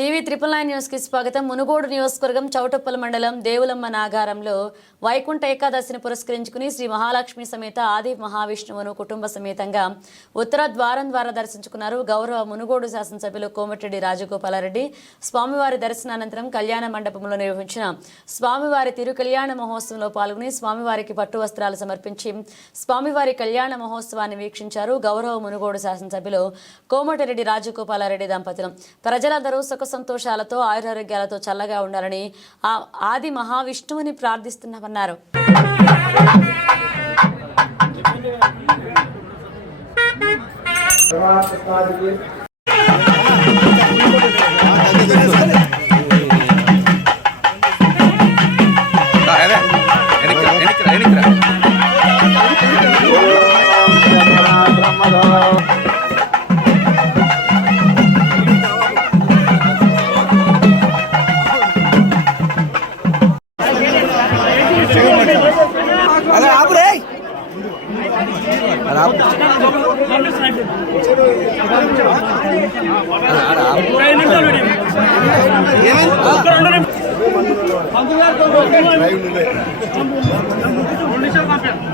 TV triple nine న్యూస్కి స్వాగతం. మునుగోడు నియోజకవర్గం చౌటప్పల మండలం దేవులమ్మ నాగారంలో వైకుంఠ ఏకాదశిని పురస్కరించుకుని శ్రీ మహాలక్ష్మి సమేత ఆది మహావిష్ణువును కుటుంబ సమేతంగా ఉత్తర ద్వారం ద్వారా దర్శించుకున్నారు గౌరవ మునుగోడు శాసనసభ్యులు కోమటిరెడ్డి రాజగోపాలారెడ్డి. స్వామివారి దర్శనానంతరం కళ్యాణ మండపంలో నిర్వహించిన స్వామివారి తిరు కళ్యాణ మహోత్సవంలో పాల్గొని స్వామివారికి పట్టు వస్త్రాలు సమర్పించి స్వామివారి కళ్యాణ మహోత్సవాన్ని వీక్షించారు గౌరవ మునుగోడు శాసనసభ్యులు కోమటిరెడ్డి రాజగోపాలారెడ్డి దంపతులు. ప్రజలందరూ సుఖ సంతోషాలతో ఆయురారోగ్యాలతో చల్లగా ఉండాలని ఆ ఆది మహావిష్ణువుని ప్రార్థిస్తున్నామన్నారు. అదే వెనక్కి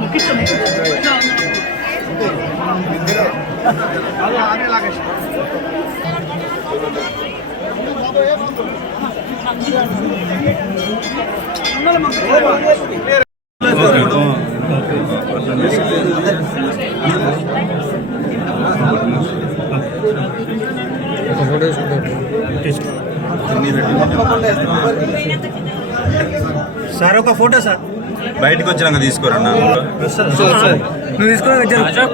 ముఖ్యం సార్ ఒక ఫోటో సార్. బయటకు వచ్చినాక తీసుకోరన్నా నువ్వు తీసుకున్నా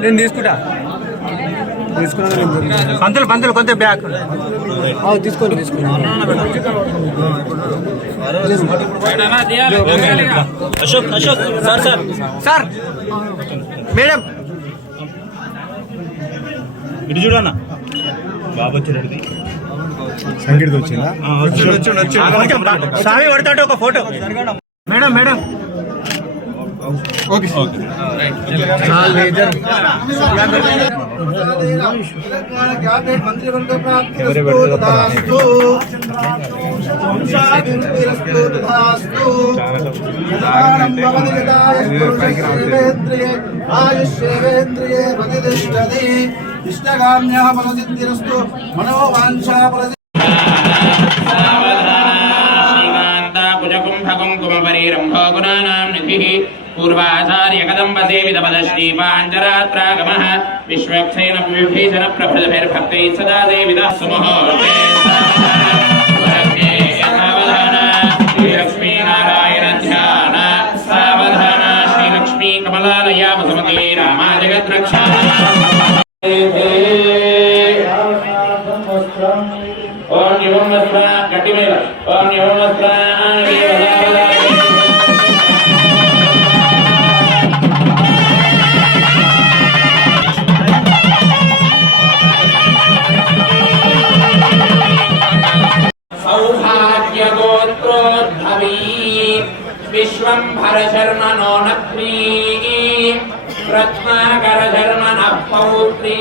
నేను తీసుకుంటా. పంతులు పంతులు కొంత బ్యాగ్. తీసుకోండి తీసుకోండి. Ashok Ashok. Sir sir. Sir madam. ఇటు చూడన్నా బాబు వచ్చాడు సంగీతం వచ్చిందా? స్వామి పడతాడు ఒక ఫోటో. Madam madam. ఓకే. ఆయుష్యేంద్రియే ప్రతిష్టది ఇష్టగామ్యా మనసిద్ధిరస్తు सोमपरीरम्भोगुणानां निधिः पूर्वाचार्यकदम्बसेविदपदश्रीपाञ्जरात्रागमः विश्वक्षेण विभीषणप्रभृतभिर्भक्तैः सदा देविदः सुमुहूर्ते लक्ष्मीनारायणध्यान सावधाना श्रीलक्ष्मी कमलालया वसुमती रामा जगद्रक्षा और निवम वस्त्रा गटिमेल और निवम वस्त्रा आने సౌభాగ్యగోత్రోద్భవీ విశ్వంభర శర్మణో నత్రీ రత్నాకర శర్మణ పౌత్రీ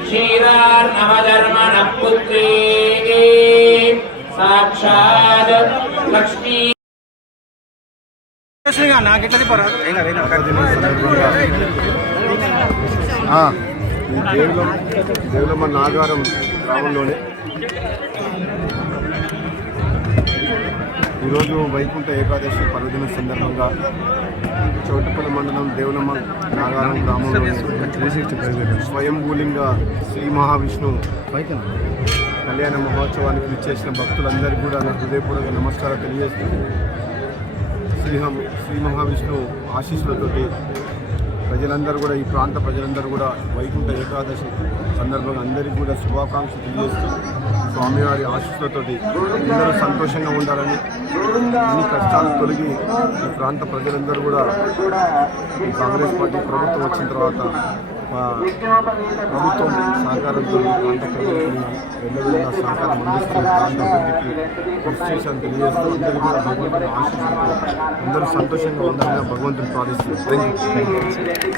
క్షీరార్ణవధర్మణ పుత్రీ సాక్షాత్ లక్ష్మీ ఈ దేవులం దేవులమ్మ నాగారం గ్రామంలోనే. ఈరోజు వైకుంఠ ఏకాదశి పర్వదిన సందర్భంగా చౌటపల్లి మండలం దేవులమ్మ నాగారం గ్రామంలోని స్వయంభూలింగ శ్రీ మహావిష్ణు కళ్యాణ మహోత్సవానికి విచ్చేసిన భక్తులందరికీ కూడా నా హృదయపూర్వక నమస్కారం తెలియజేస్తూ శ్రీహం శ్రీ మహావిష్ణు ఆశీస్సులతోటి ప్రజలందరూ కూడా ఈ ప్రాంత ప్రజలందరూ కూడా వైకుంఠ ఏకాదశి సందర్భంగా అందరికీ కూడా శుభాకాంక్షలు తెలియజేస్తూ స్వామివారి ఆశీస్సులతోటి అందరూ సంతోషంగా ఉండాలని అన్ని కష్టాలు తొలగి ఈ ప్రాంత ప్రజలందరూ కూడా ఈ కాంగ్రెస్ పార్టీ ప్రభుత్వం వచ్చిన తర్వాత ప్రభుత్వం సహకారంతో ఈ సహకారం అందిస్తున్న ప్రాంత కృషి చేశాను తెలియజేస్తూ అందరూ కూడా భగవంతుని అందరూ సంతోషంగా ఉండాలని భగవంతుని ప్రార్థిస్తున్నాను